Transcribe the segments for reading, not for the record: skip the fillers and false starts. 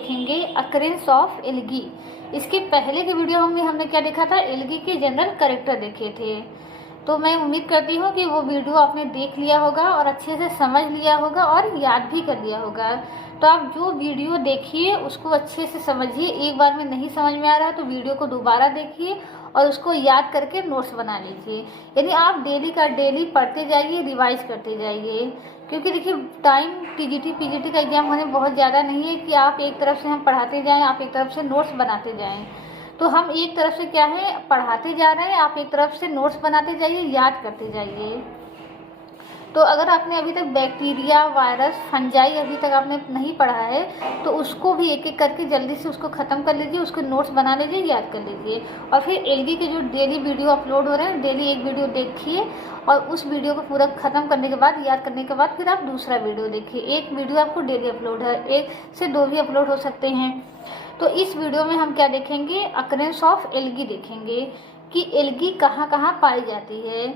देखेंगे occurrence of algae. इसके पहले के वीडियो में हमने क्या देखा था, एल्गी के जनरल कैरेक्टर देखे थे। तो मैं उम्मीद करती हूँ कि वो वीडियो आपने देख लिया होगा और अच्छे से समझ लिया होगा और याद भी कर लिया होगा। तो आप जो वीडियो देखिए उसको अच्छे से समझिए। एक बार में नहीं समझ में आ रहा है तो वीडियो को दोबारा देखिए और उसको याद करके नोट्स बना लीजिए। यानी आप डेली का डेली पढ़ते जाइए, रिवाइज करते जाइए। क्योंकि देखिए टाइम टीजीटी पीजीटी का एग्जाम होने बहुत ज़्यादा नहीं है कि आप एक तरफ से हम पढ़ाते जाएं, आप एक तरफ से नोट्स बनाते जाएं। तो हम एक तरफ से क्या है पढ़ाते जा रहे हैं, आप एक तरफ से नोट्स बनाते जाइए, याद करते जाइए। तो अगर आपने अभी तक बैक्टीरिया, वायरस, फंजाई अभी तक आपने नहीं पढ़ा है तो उसको भी एक एक करके जल्दी से उसको ख़त्म कर लीजिए, उसके नोट्स बना लीजिए, याद कर लीजिए। और फिर एल्गी के जो डेली वीडियो अपलोड हो रहे हैं, डेली एक वीडियो देखिए और उस वीडियो को पूरा ख़त्म करने के बाद, याद करने के बाद फिर आप दूसरा वीडियो देखिए। एक वीडियो आपको डेली अपलोड है, 1 से 2 भी अपलोड हो सकते हैं। तो इस वीडियो में हम क्या देखेंगे, अकरेंस ऑफ एल्गी देखेंगे कि एल्गी कहाँ कहाँ पाई जाती है।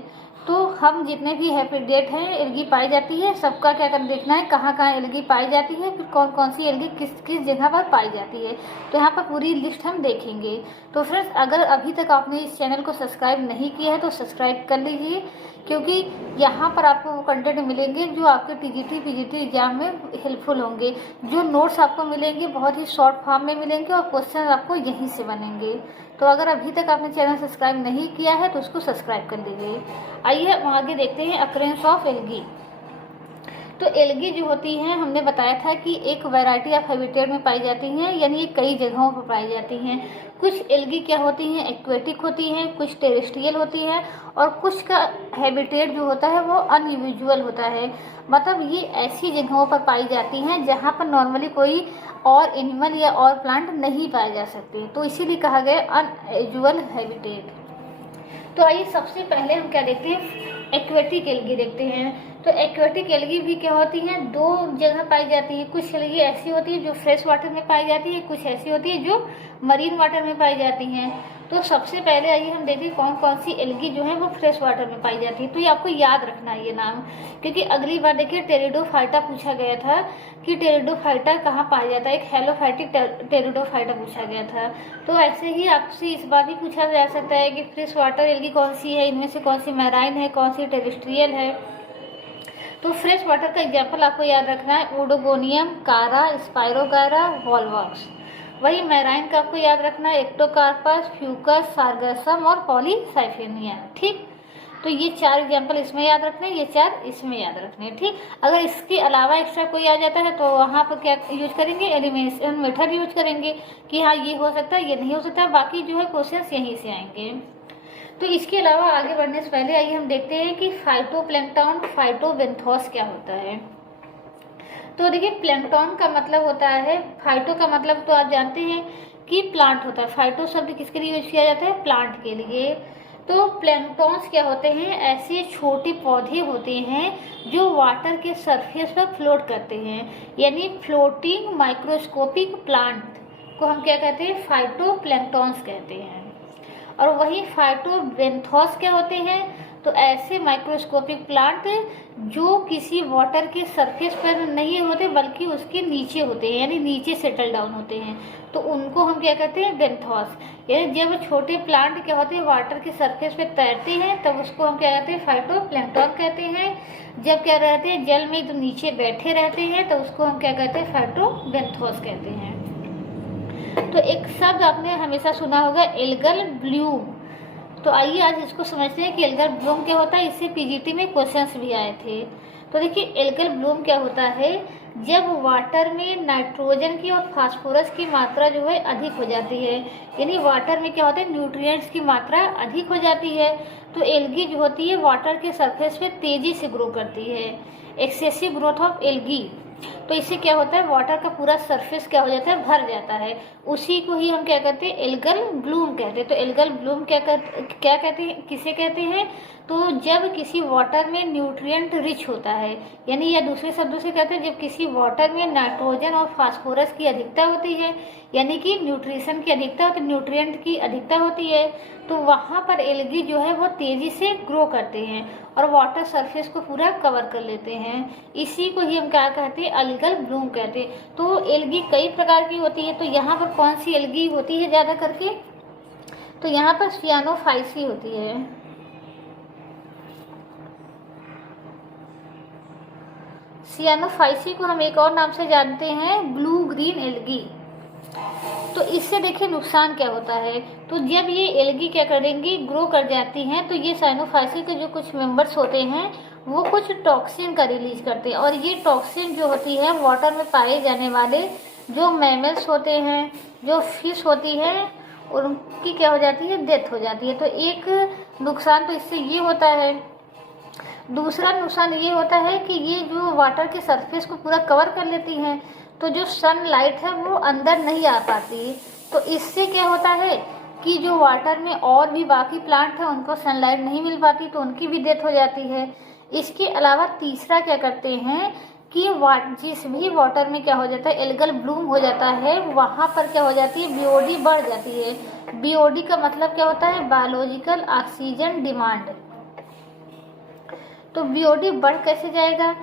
तो हम जितने भी हैबिटेट हैं एल्गी पाई जाती है, सबका क्या कर देखना है कहाँ कहाँ एल्गी पाई जाती है, फिर कौन कौन सी एल्गी किस किस जगह पर पाई जाती है। तो यहाँ पर पूरी लिस्ट हम देखेंगे। तो फ्रेंड्स अगर अभी तक आपने इस चैनल को सब्सक्राइब नहीं किया है तो सब्सक्राइब कर लीजिए, क्योंकि यहाँ पर आपको वो कंटेंट मिलेंगे जो आपके टीजीटी पीजीटी एग्जाम में हेल्पफुल होंगे। जो नोट्स आपको मिलेंगे बहुत ही शॉर्ट फॉर्म में मिलेंगे और क्वेश्चन आपको यहीं से बनेंगे। तो अगर अभी तक आपने चैनल सब्सक्राइब नहीं किया है तो उसको सब्सक्राइब कर लीजिए। आइए हम आगे देखते हैं अकरेंस ऑफ एल्गी। तो एल्गी जो होती हैं हमने बताया था कि एक वैरायटी ऑफ हैबिटेट में पाई जाती हैं, यानी ये कई जगहों पर पाई जाती हैं। कुछ एल्गी क्या होती हैं, एक्वेटिक होती हैं, कुछ टेरेस्ट्रियल होती हैं और कुछ का हैबिटेट जो होता है वो अनयूजुअल होता है। मतलब ये ऐसी जगहों पर पाई जाती हैं जहाँ पर नॉर्मली कोई और एनिमल या और प्लांट नहीं पाए जा सकते, तो इसीलिए कहा गया अनयूजुअल हैबिटेट। तो आइए सबसे पहले हम क्या देखते हैं, एक्वेटिक एल्गी देखते हैं। तो एक्वेटिक एल्गी भी क्या होती हैं, 2 जगह पाई जाती है। कुछ एल्गी ऐसी होती है जो फ्रेश वाटर में पाई जाती है, कुछ ऐसी होती है जो मरीन वाटर में पाई जाती हैं। तो सबसे पहले आइए हम देखते हैं कौन कौन सी एल्गी जो है वो फ्रेश वाटर में पाई जाती है। तो ये आपको याद रखना है ये नाम, क्योंकि अगली बार देखिए टेरिडोफाइटा पूछा गया था कि टेरिडोफाइटा कहाँ पाया जाता है, एक हेलोफाइटिक टेरिडोफाइटा पूछा गया था। तो ऐसे ही आपसे इस बार भी पूछा जा सकता है कि फ्रेश वाटर एल्गी कौन सी है, इनमें से कौन सी मैराइन है, कौन सी टेरेस्ट्रियल है। तो फ्रेश वाटर का एग्जाम्पल आपको याद रखना है, ओडोगोनियम, कारा, स्पायरोगारा, वॉलवॉक्स। वही मैराइन का आपको याद रखना है, एक्टोकार्पस, फ्यूकस, सार्गसम और पॉलीसाइफेनिया। ठीक, तो ये 4 एग्जाम्पल इसमें याद रखने, ये 4 इसमें याद रखने। ठीक, अगर इसके अलावा एक्स्ट्रा कोई आ जाता है तो वहाँ पर क्या यूज करेंगे, एलिमिनेशन मेथड यूज करेंगे कि हाँ ये हो सकता है, ये नहीं हो सकता। बाकी जो है क्वेश्चंस यहीं से आएंगे। तो इसके अलावा आगे बढ़ने से पहले आइए हम देखते हैं कि फाइटोप्लैंक्टन, फाइटोबेंथोस क्या होता है। तो देखिए प्लैंक्टन का मतलब होता है, फाइटो का मतलब तो आप जानते हैं कि प्लांट होता है। फाइटो शब्द किसके लिए यूज किया जाता है, प्लांट के लिए। तो प्लैंक्टन्स क्या होते हैं, ऐसे छोटे पौधे होते हैं जो वाटर के सरफेस पर फ्लोट करते हैं, यानी फ्लोटिंग माइक्रोस्कोपिक प्लांट को हम क्या कहते हैं, फाइटोप्लैंक्टन्स कहते हैं। और वही फाइटोबेंथोस क्या होते हैं, तो ऐसे माइक्रोस्कोपिक प्लांट जो किसी वाटर के सरफेस पर नहीं होते बल्कि उसके नीचे होते हैं, यानी नीचे सेटल डाउन होते हैं, तो उनको हम क्या कहते हैं, बेंथोस। यानी जब छोटे प्लांट क्या होते हैं वाटर के सरफेस पे तैरते हैं तब उसको हम क्या कहते हैं, फाइटोप्लैंक्टन कहते हैं। जब क्या रहते हैं जल में तो नीचे बैठे रहते हैं तो उसको हम क्या कहते हैं, फाइटोबेंथोस कहते हैं। तो एक शब्द आपने हमेशा सुना होगा, एल्गल ब्लूम। तो आइए आज इसको समझते हैं कि एल्गल ब्लूम क्या होता है, इससे पीजीटी में क्वेश्चंस भी आए थे। तो देखिए एल्गल ब्लूम क्या होता है, जब वाटर में नाइट्रोजन की और फास्फोरस की मात्रा जो है अधिक हो जाती है, यानी वाटर में क्या होता है न्यूट्रिएंट्स की मात्रा अधिक हो जाती है, तो एल्गी जो होती है वाटर के सरफेस पे तेजी से ग्रो करती है, एक्सेसिव ग्रोथ ऑफ एल्गी। तो इससे क्या होता है, वाटर का पूरा सरफेस क्या हो जाता है, भर जाता है। उसी को ही हम क्या कहते हैं, एल्गल ब्लूम कहते हैं। तो एल्गल ब्लूम क्या कहते हैं, किसे कहते हैं, तो जब किसी वाटर में न्यूट्रिएंट रिच होता है, यानी या दूसरे शब्दों से कहते हैं जब किसी वाटर में नाइट्रोजन और फास्फोरस की अधिकता होती है, यानी कि न्यूट्रिशन की अधिकता होती है, न्यूट्रिएंट की अधिकता होती है, तो वहाँ पर एल्गी जो है वो तेजी से ग्रो करते हैं और वाटर सरफेस को पूरा कवर कर लेते हैं। इसी को ही हम क्या कहते हैं, हमें अल्गल ब्लूम कहते हैं। तो एल्गी कई प्रकार की होती है, तो यहाँ पर कौन सी एल्गी होती है ज़्यादा करके, तो यहाँ पर सियानोफाइसी होती है। सियानोफाइसी को हम एक और नाम से जानते हैं ब्लू ग्रीन एल्गी। तो इससे देखिए नुकसान क्या होता है, तो जब ये एल्गी क्या करेंगी, ग्रो कर जाती हैं, तो ये साइनोफाइसी के जो कुछ मेंबर्स होते हैं वो कुछ टॉक्सिन का रिलीज करते हैं, और ये टॉक्सिन जो होती है वाटर में पाए जाने वाले जो मैमल्स होते हैं, जो फिश होती है, उनकी क्या हो जाती है, डेथ हो जाती है। तो एक नुकसान तो इससे ये होता है। दूसरा नुकसान ये होता है कि ये जो वाटर के सरफेस को पूरा कवर कर लेती हैं, तो जो सनलाइट है वो अंदर नहीं आ पाती। तो इससे क्या होता है कि जो वाटर में और भी बाकी प्लांट है उनको सनलाइट नहीं मिल पाती, तो उनकी भी डेथ हो जाती है। इसके अलावा तीसरा क्या करते हैं कि जिस भी वाटर में क्या हो जाता है, एल्गल ब्लूम हो जाता है, वहाँ पर क्या हो जाती है, बीओडी बढ़ जाती है। बीओडी का मतलब क्या होता है, बायोलॉजिकल ऑक्सीजन डिमांड। तो बीओडी बढ़ कैसे जाएगा,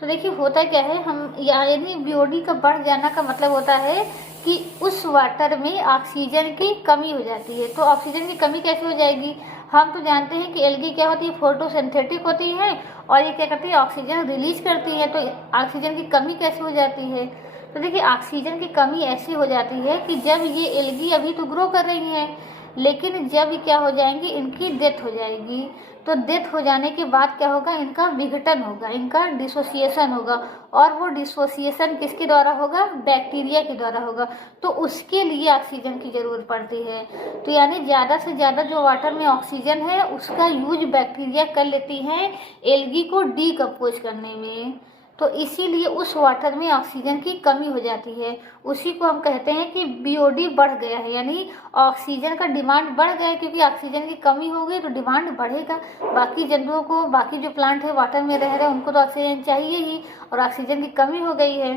तो देखिए होता क्या है, हम यानी बीओडी का बढ़ जाना का मतलब होता है कि उस वाटर में ऑक्सीजन की कमी हो जाती है। तो ऑक्सीजन की कमी कैसे हो जाएगी, हम तो जानते हैं कि एल्गी क्या होती है, फोटोसिंथेटिक होती है, और ये क्या करती है, ऑक्सीजन रिलीज करती है। तो ऑक्सीजन की कमी कैसे हो जाती है, तो देखिए ऑक्सीजन की कमी ऐसी हो जाती है कि जब ये एल्गी अभी तो ग्रो कर रही हैं, लेकिन जब क्या हो जाएंगी, इनकी डेथ हो जाएगी। तो डेथ हो जाने के बाद क्या होगा, इनका विघटन होगा, इनका डिसोसिएशन होगा, और वो डिसोसिएशन किसके द्वारा होगा, बैक्टीरिया के द्वारा होगा। तो उसके लिए ऑक्सीजन की ज़रूरत पड़ती है। तो यानी ज़्यादा से ज़्यादा जो वाटर में ऑक्सीजन है उसका यूज बैक्टीरिया कर लेती हैं एल्गी को डीकम्पोज करने में। तो इसीलिए उस वाटर में ऑक्सीजन की कमी हो जाती है। उसी को हम कहते हैं कि बीओडी बढ़ गया है, यानी ऑक्सीजन का डिमांड बढ़ गया है, क्योंकि ऑक्सीजन की कमी हो गई तो डिमांड बढ़ेगा। बाकी जंतुओं को, बाकी जो प्लांट है वाटर में रह रहे हैं, उनको तो ऑक्सीजन चाहिए ही, और ऑक्सीजन की कमी हो गई है।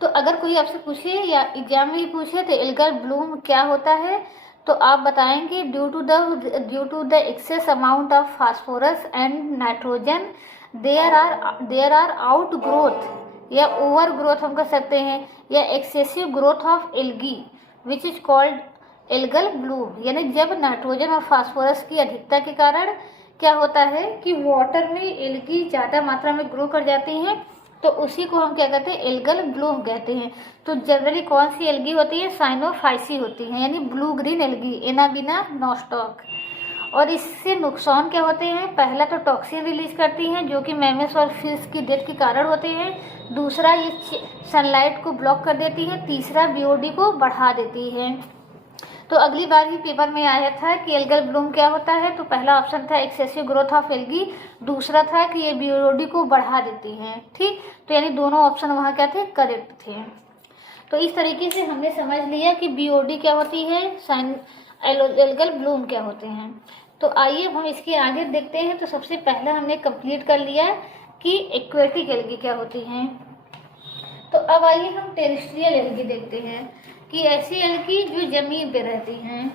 तो अगर कोई आपसे पूछे या एग्जाम में ही पूछे तो एल्गल ब्लूम क्या होता है, तो आप बताएंगे due to the excess amount of phosphorus and nitrogen there are out growth या ओवर ग्रोथ हम कह सकते हैं, या excessive growth of algae which is called algal bloom. यानी जब नाइट्रोजन और फास्फोरस की अधिकता के कारण क्या होता है कि वाटर में एल्गी ज़्यादा मात्रा में ग्रो कर जाती हैं, तो उसी को हम क्या कहते हैं, एल्गल ब्लूम कहते हैं। तो जनरली कौन सी एल्गी होती है, साइनोफाइसी होती है, यानी blue green algae, Anabaena Nostoc. और इससे नुकसान क्या होते हैं, पहला तो टॉक्सिन रिलीज करती हैं जो कि मैमल्स और फिश की डेथ के कारण होते हैं। दूसरा ये सनलाइट को ब्लॉक कर देती है। तीसरा बीओडी को बढ़ा देती है। तो अगली बार ही पेपर में आया था कि एल्गल ब्लूम क्या होता है, तो पहला ऑप्शन था एक्सेसिव ग्रोथ ऑफ एल्गी, दूसरा था कि ये बीओडी को बढ़ा देती हैं। ठीक, तो यानी दोनों ऑप्शन वहाँ क्या थे, करेक्ट थे। तो इस तरीके से हमने समझ लिया कि बीओडी क्या होती है, एल्गल ब्लूम क्या होते हैं। तो आइए हम इसके आगे देखते हैं। तो सबसे पहला हमने कंप्लीट कर लिया कि एक्वेटिक एल्गी क्या होती हैं। तो अब आइए हम टेरेस्ट्रियल एल्गी देखते हैं कि ऐसी एल्गी जो जमीन पे रहती हैं।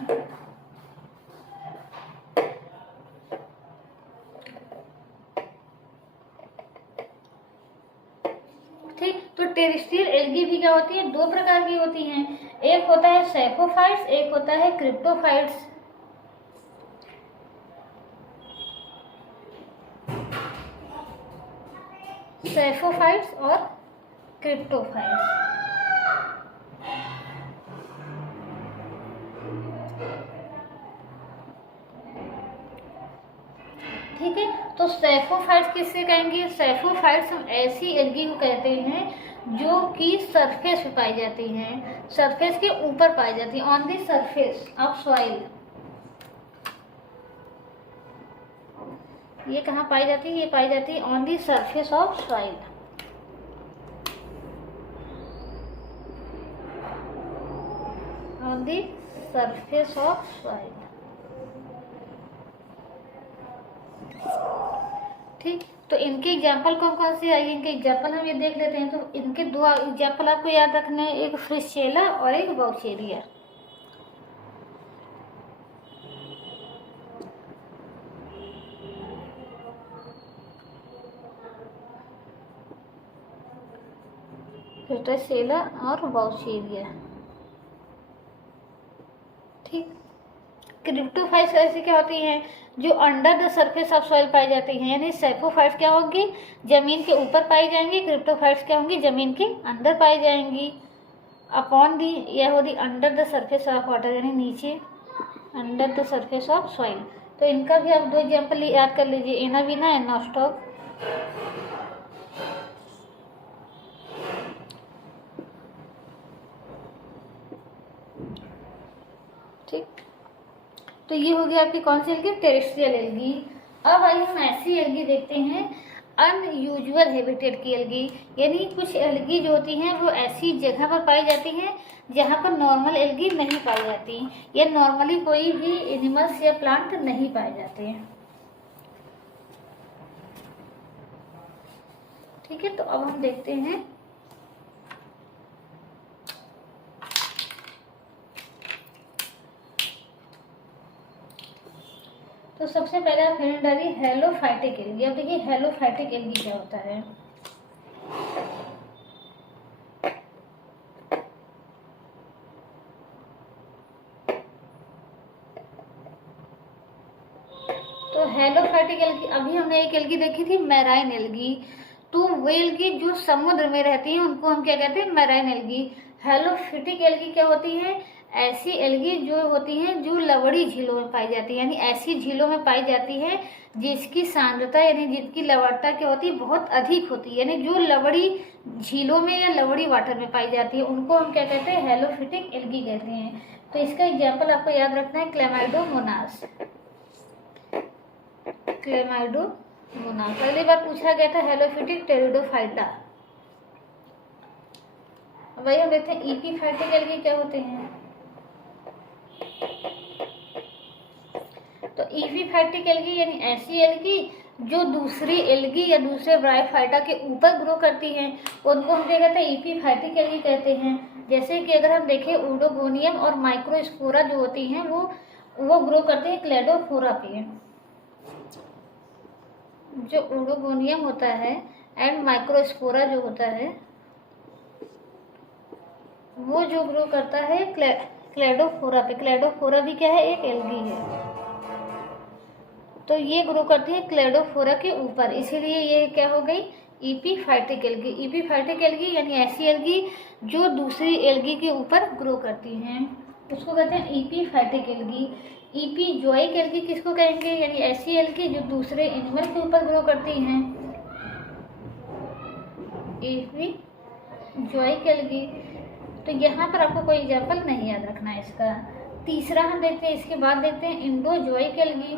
ठीक, तो टेरेस्ट्रियल एल्गी भी क्या होती है, दो प्रकार की होती हैं। एक होता है सैफोफाइट्स, एक होता है क्रिप्टोफाइट्स। सैफोफाइट्स और क्रिप्टोफाइट्स। ठीक है, तो सैफोफाइट्स किससे कहेंगे, सैफोफाइट्स हम ऐसी एल्गी को कहते हैं जो कि सरफेस पे पाई जाती हैं, सरफेस के ऊपर पाई जाती है, on the surface of soil. ये कहाँ पाई जाती है, ये पाई जाती है on the surface of soil. On the surface of soil. ठीक, तो इनके एग्जाम्पल कौन कौन से आइए, इनके एग्जाम्पल हम ये देख लेते हैं। तो इनके दो एग्जाम्पल आपको याद रखने हैं, एक फ्रिस्चेला और एक बाउचेरिया। रेटासेला और बाउचेरिया। ठीक। क्रिप्टोफाइट्स ऐसी क्या होती हैं जो under the surface of soil पाई जाती हैं, यानी सैफोफाइट्स क्या होंगी, जमीन के ऊपर पाई जाएंगी। क्रिप्टोफाइट्स क्या होंगी, जमीन के अंदर पाई जाएंगी। अपॉन दी, यह होगी under the surface of water, यानी नीचे under the surface of soil. तो इनका भी आप 2 एग्जाम्पल याद कर लीजिए, एनाबीना एंड नॉस्टॉक। ठीक, तो ये हो गया आपकी कौन सी एल्गी, टेरेस्ट्रियल एल्गी। अब आइए हम ऐसी एल्गी देखते हैं अनयूजुअल हैबिटेट की एल्गी, यानी कुछ एल्गी जो होती हैं वो ऐसी जगह पर पाई जाती हैं जहाँ पर नॉर्मल एल्गी नहीं पाई जाती, या नॉर्मली कोई भी एनिमल्स या प्लांट नहीं पाए जाते हैं। ठीक है, तो अब हम देखते हैं तो सबसे पहले आप हेडिंग डालिए हेलोफाइटिक एल्गी। अब देखिए हेलोफाइटिक एल्गी क्या होता है। तो हेलोफाइटिक एल्गी, अभी हमने एक एल्गी देखी थी मैराइन एल्गी, तो वो एल्गी जो समुद्र में रहती हैं उनको हम क्या कहते हैं, मैराइन एल्गी। हेलोफिटिक एल्गी क्या होती है, ऐसी एल्गी जो होती हैं जो लवड़ी झीलों में पाई जाती है, यानी ऐसी झीलों में पाई जाती है जिसकी सांद्रता यानी जिसकी लवणता क्या होती है, बहुत अधिक होती है, यानी जो लवड़ी झीलों में या लवड़ी वाटर में पाई जाती है उनको हम क्या कहते हैं, हेलोफिटिक एल्गी कहते हैं। तो इसका एग्जाम्पल आपको याद रखना है, क्लेमाइडोमोनास। क्लेमाइडोमोनास पहली बार पूछा गया था, हेलोफिटिक टेरिडोफाइटा। वही हम देखते हैं ईपीफाइटिक एल्गी क्या होते हैं। तो ईपीफाइटिक एल्गी यानी ऐसी एल्गी जो दूसरी एल्गी या दूसरे ब्रायोफाइटा के ऊपर ग्रो करती हैं, उनको हम क्या कहते हैं, ईपीफाइटिक एल्गी कहते हैं। जैसे कि अगर हम देखें ओडोगोनियम और माइक्रोस्पोरा जो होती हैं वो ग्रो करते हैं क्लेडोफोरा पे। जो ओडोगोनियम होता है एंड माइक्रोस्पोरा जो होता है वो जो ग्रो करता है क्लेडोफोरा पे। क्लेडोफोरा भी क्या है, एक एल्गी है, तो ये ग्रो करती है क्लेडोफोरा के ऊपर, इसीलिए ये क्या हो गई, ईपीफाइटिक एल्गी। ईपीफाइटिक एल्गी यानी ऐसी एल्गी जो दूसरी एल्गी के ऊपर ग्रो करती हैं, उसको कहते हैं ईपीफाइटिक एल्गी। ईपीजोइक एल्गी किसको कहेंगे, यानी ऐसी एल्गी जो दूसरे एनिमल के ऊपर ग्रो करती हैं, ईपीजोइक एल्गी। तो यहाँ पर आपको कोई एग्जाम्पल नहीं याद रखना है इसका। तीसरा हम देखते हैं, इसके बाद देखते हैं इंडोजोइक एल्गी।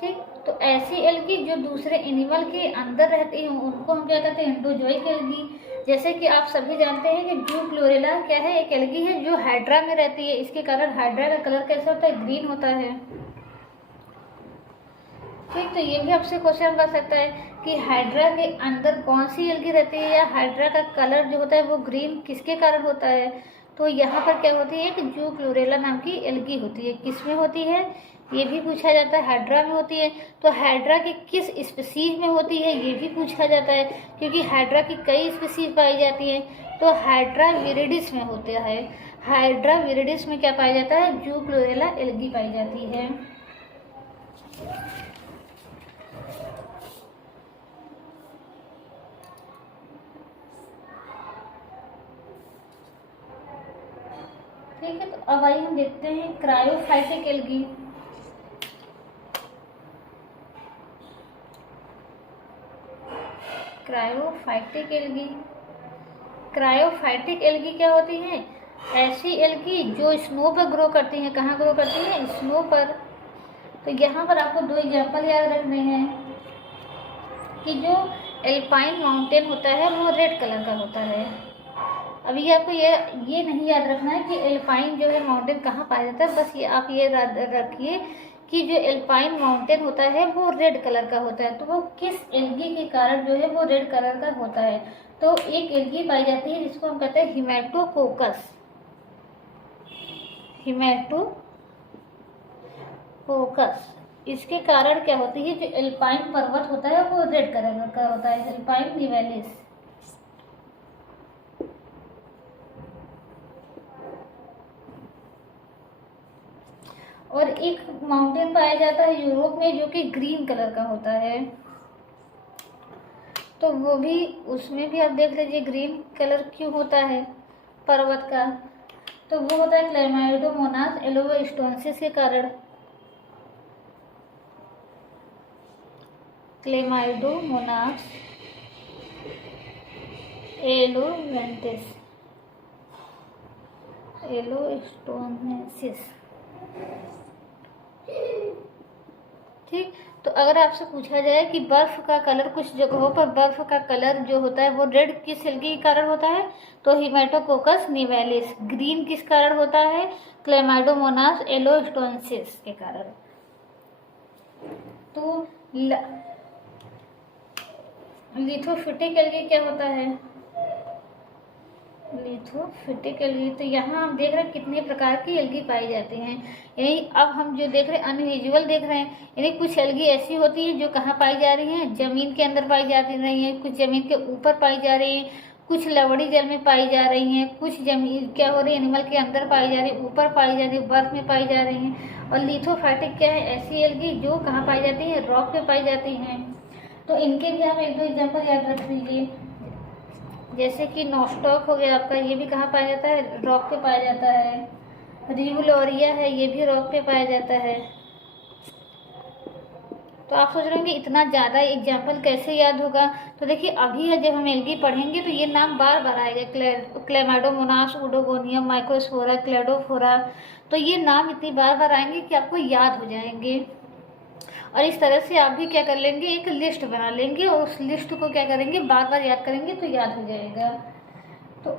ठीक, तो ऐसी एल्गी जो दूसरे एनिमल के अंदर रहती हैं उनको हम क्या कहते हैं, इंडोजोइक एल्गी। जैसे कि आप सभी जानते हैं कि ब्लू क्लोरेला क्या है, एक एल्गी है जो हाइड्रा में रहती है, इसके कारण हाइड्रा का कलर कैसा होता है, ग्रीन होता है। ठीक, तो ये भी आपसे क्वेश्चन बन सकता है कि हाइड्रा के अंदर कौन सी एल्गी रहती है, या हाइड्रा का कलर जो होता है वो ग्रीन किसके कारण होता है। तो यहाँ पर क्या होती है, एक जू क्लोरेला नाम की एल्गी होती है, किसमें होती है, ये भी पूछा जाता है, हाइड्रा में होती है। तो हाइड्रा की किस स्पीसीज में होती है ये भी पूछा जाता है, क्योंकि हाइड्रा की कई स्पीसीज पाई जाती हैं। तो हाइड्रा विरिडिस में होता है, हाइड्रा विरिडिस में क्या पाया जाता है, जू क्लोरेला एल्गी पाई जाती है। ठीक है, तो अब आइए हम देखते हैं cryophytic algae. Cryophytic algae, cryophytic algae क्या होती है, ऐसी एल्गी जो स्नो पर ग्रो करती हैं। कहाँ ग्रो करती हैं, स्नो पर। तो यहाँ पर आपको 2 एग्जाम्पल याद रखने हैं कि जो एल्पाइन माउंटेन होता है वो रेड कलर का होता है। अभी आपको ये नहीं याद रखना है कि एल्पाइन जो है माउंटेन कहाँ पाया जाता है, बस ये आप ये रखिए कि जो एल्पाइन माउंटेन होता है वो रेड कलर का होता है। तो वो किस एल्गी के कारण जो है वो रेड कलर का होता है। तो एक एल्गी पाई जाती है जिसको हम कहते हैं हिमेटोकोकस। हिमेटोकोकस, इसके कारण क्या होती है, जो एल्पाइन पर्वत होता है वो रेड कलर का होता है, एल्पाइन निवेलिस। और एक माउंटेन पाया जाता है यूरोप में जो कि ग्रीन कलर का होता है, तो वो भी, उसमें भी आप देख लीजिए ग्रीन कलर क्यों होता है पर्वत का, तो वो होता है क्लेमाइडोमोनास एलोवेस्टोनेसिस के कारण। क्लेमाइडोमोनास एलोवेस्टोनेसिस। ठीक, तो अगर आपसे पूछा जाए कि बर्फ का कलर, कुछ जगहों पर बर्फ का कलर जो होता है वो रेड किस एल्गी के कारण होता है, तो हेमेटोकोकस निवेलिस। ग्रीन किस कारण होता है, क्लेमाइडोमोनास एलोवेस्टोनेसिस के कारण। तो लिथोफिटिक एल्गी क्या होता है, लिथोफिटिक एल्गी, तो यहाँ हम देख रहे हैं कितने प्रकार की एल्गी पाई जाती हैं। यानी अब हम जो देख रहे हैं अनविजुअल देख रहे हैं, यानी कुछ एल्गी ऐसी होती है जो कहाँ पाई जा रही हैं, जमीन के अंदर पाई जाती रही हैं, कुछ जमीन के ऊपर पाई जा रही हैं, कुछ लवड़ी जल में पाई जा रही हैं, कुछ जमीन क्या हो रही है, एनिमल के अंदर पाई जा रही है, ऊपर पाई जा रही है, बर्फ में पाई जा रही हैं। और लिथोफाइटिक क्या है, ऐसी एल्गी जो कहाँ पाई जाती है, रॉक पे पाई जाती हैं। तो इनके भी हम एक दो एग्जाम्पल याद रख लीजिए, जैसे कि नोस्टॉक हो गया आपका, ये भी कहाँ पाया जाता है, रॉक पे पाया जाता है। रिवलोरिया है, ये भी रॉक पे पाया जाता है। तो आप सोच रहे होंगे इतना ज़्यादा एग्जाम्पल कैसे याद होगा, तो देखिए अभी है जब हम एल्गी पढ़ेंगे तो ये नाम बार बार आएगा, क्लेमाइडोमोनास, ओडोगोनियम, माइक्रोस्पोरा, क्लेडोफोरा, तो ये नाम इतनी बार बार आएंगे कि आपको याद हो जाएंगे। और इस तरह से आप भी क्या कर लेंगे, एक लिस्ट बना लेंगे और उस लिस्ट को क्या करेंगे, बार बार याद करेंगे तो याद हो जाएगा। तो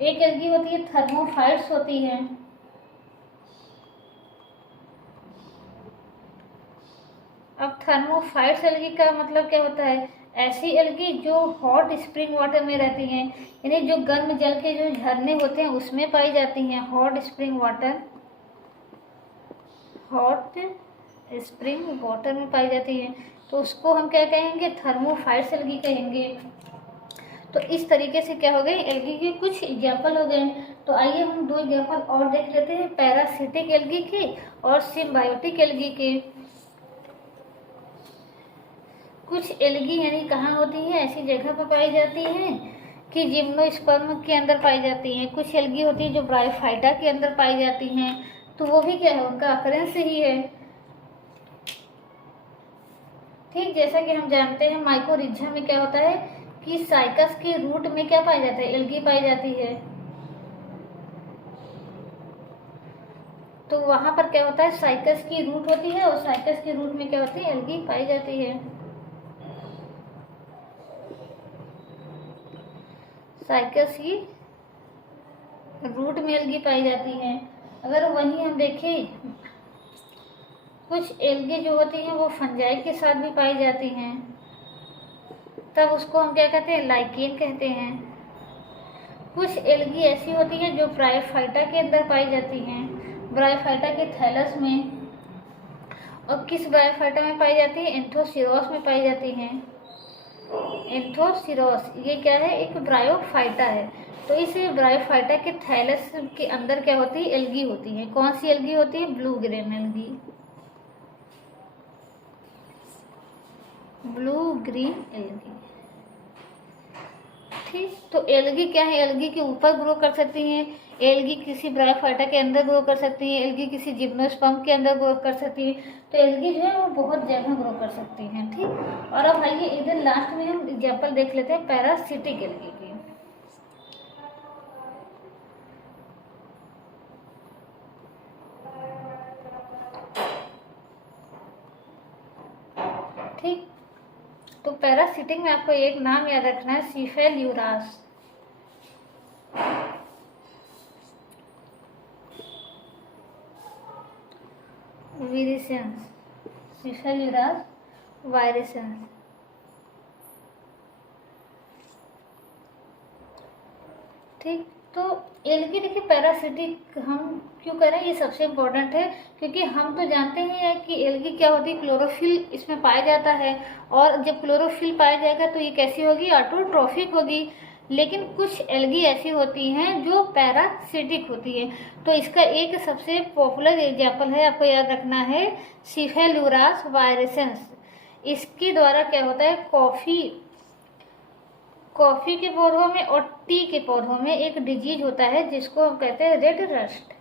एक एल्गी होती है थर्मोफाइट्स होती है। अब थर्मोफाइट्स एल्गी का मतलब क्या होता है, ऐसी एल्गी जो हॉट स्प्रिंग वाटर में रहती हैं, यानी जो गर्म जल के जो झरने होते हैं उसमें पाई जाती हैं। Hot spring water, hot spring water में पाई जाती है, तो उसको हम क्या कहेंगे, थर्मोफाइट्स एल्गी कहेंगे। तो इस तरीके से क्या हो गए, एल्गी के कुछ एग्जाम्पल हो गए। तो आइए हम दो एग्जाम्पल और देख लेते हैं, पैरासिटिक एल्गी के और सिम्बायोटिक एल्गी के। कुछ एल्गी यानी कहाँ होती है, ऐसी जगह पर पाई जाती हैं कि जिम्नोस्पर्म के अंदर पाई जाती हैं। कुछ एल्गी होती है जो ब्रायोफाइटा के अंदर पाई जाती हैं, तो वो भी क्या है, उनका अकरेंस ही है। ठीक, जैसा कि हम जानते हैं माइकोरिज्जा में क्या होता है कि साइकस के रूट में क्या पाया जाता है, एल्गी पाई जाती है। तो वहां पर क्या होता है, साइकस की रूट होती है और साइकस के रूट में क्या होती है, एल्गी पाई जाती है। साइकस की रूट में एल्गी पाई जाती है। अगर वहीं हम देखें, कुछ एल्गी जो होती हैं वो फंजाई के साथ भी पाई जाती हैं, तब उसको हम क्या कहते हैं, लाइकेन कहते हैं। कुछ एल्गी ऐसी होती हैं जो ब्रायोफाइटा के अंदर पाई जाती हैं, ब्रायोफाइटा के थैलस में। और किस ब्रायोफाइटा में पाई जाती है, एंथोसिरोस में पाई जाती हैं। एंथोसिरोस ये क्या है, एक ब्रायोफाइटा है। तो इस ब्रायोफाइटा के थैलस के अंदर क्या होती है, एल्गी होती है। कौन सी एल्गी होती है, blue green algae, blue green algae. ठीक, तो एल्गी क्या है, एल्गी के ऊपर ग्रो कर सकती हैं, एल्गी किसी ब्रायोफाइटा के अंदर ग्रो कर सकती है, एल्गी किसी जिम्नोस्पर्म के अंदर ग्रो कर सकती है। तो एल्गी जो है वो बहुत जगह ग्रो कर सकती हैं। ठीक, और अब आइए इधर लास्ट में हम एग्जाम्पल देख लेते हैं पैरासिटिक एल्गी की। ठीक, तो पैरासिटिक में आपको एक नाम याद रखना है, सिफेल्यूरास। विरिसेंस, सिफेल्यूरास वायरेसेंस। ठीक, तो एल्गी देखिए पैरासिटिक हम क्यों करें, ये सबसे इम्पोर्टेंट है, क्योंकि हम तो जानते ही हैं कि एल्गी क्या होती है, क्लोरोफिल इसमें पाया जाता है। और जब क्लोरोफिल पाया जाएगा तो ये कैसी होगी, ऑटोट्रॉफिक होगी। लेकिन कुछ एल्गी ऐसी होती हैं जो पैरासिटिक होती है। तो इसका एक सबसे पॉपुलर एग्जाम्पल है, आपको याद रखना है, सिफेलुरास वायरेसेंस। इसके द्वारा क्या होता है, कॉफी के पौधों में और टी के पौधों में एक डिजीज होता है जिसको हम कहते हैं रेड रस्ट।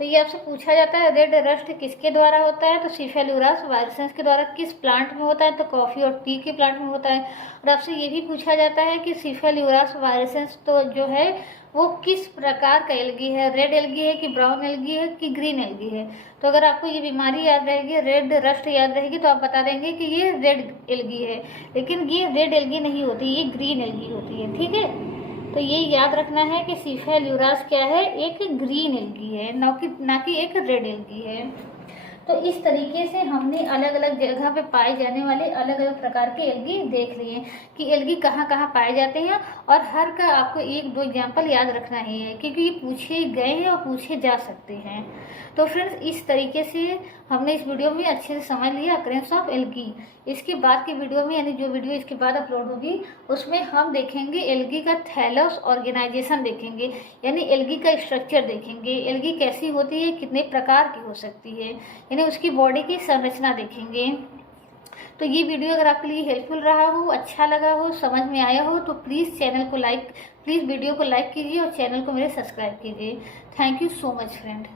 तो ये आपसे पूछा जाता है रेड रस्ट किसके द्वारा होता है, तो सिफेलुरास वायरेसेंस के द्वारा। किस प्लांट में होता है, तो कॉफी और टी के प्लांट में होता है। और आपसे ये भी पूछा जाता है कि सिफेलुरास वायरेसेंस तो जो है वो किस प्रकार का एल्गी है, रेड एल्गी है कि ब्राउन एल्गी है कि ग्रीन एल्गी है। तो अगर आपको ये बीमारी याद रहेगी, रेड रस्ट याद रहेगी, तो आप बता देंगे कि ये रेड एल्गी है। लेकिन ये रेड एल्गी नहीं होती, ये ग्रीन एल्गी होती है, ठीक है। तो ये याद रखना है कि सिफेलुरास क्या है, एक ग्रीन एल्गी है, ना कि एक रेड एल्गी है। तो इस तरीके से हमने अलग अलग जगह पे पाए जाने वाले अलग अलग प्रकार के एल्गी देख लिए कि एल्गी कहाँ कहाँ पाए जाते हैं, और हर का आपको एक दो एग्जाम्पल याद रखना ही है क्योंकि ये पूछे गए हैं और पूछे जा सकते हैं। तो फ्रेंड्स, इस तरीके से हमने इस वीडियो में अच्छे से समझ लिया अकरेंस ऑफ एल्गी। इसके बाद की वीडियो में, यानी जो वीडियो इसके बाद अपलोड होगी, उसमें हम देखेंगे एल्गी का थैलस ऑर्गेनाइजेशन देखेंगे, यानी एल्गी का स्ट्रक्चर देखेंगे, एल्गी कैसी होती है, कितने प्रकार की हो सकती है, यानी उसकी बॉडी की संरचना देखेंगे। तो ये वीडियो अगर आपके लिए हेल्पफुल रहा हो, अच्छा लगा हो, समझ में आया हो, तो प्लीज़ वीडियो को लाइक कीजिए और चैनल को मेरे सब्सक्राइब कीजिए। Thank you so much friend.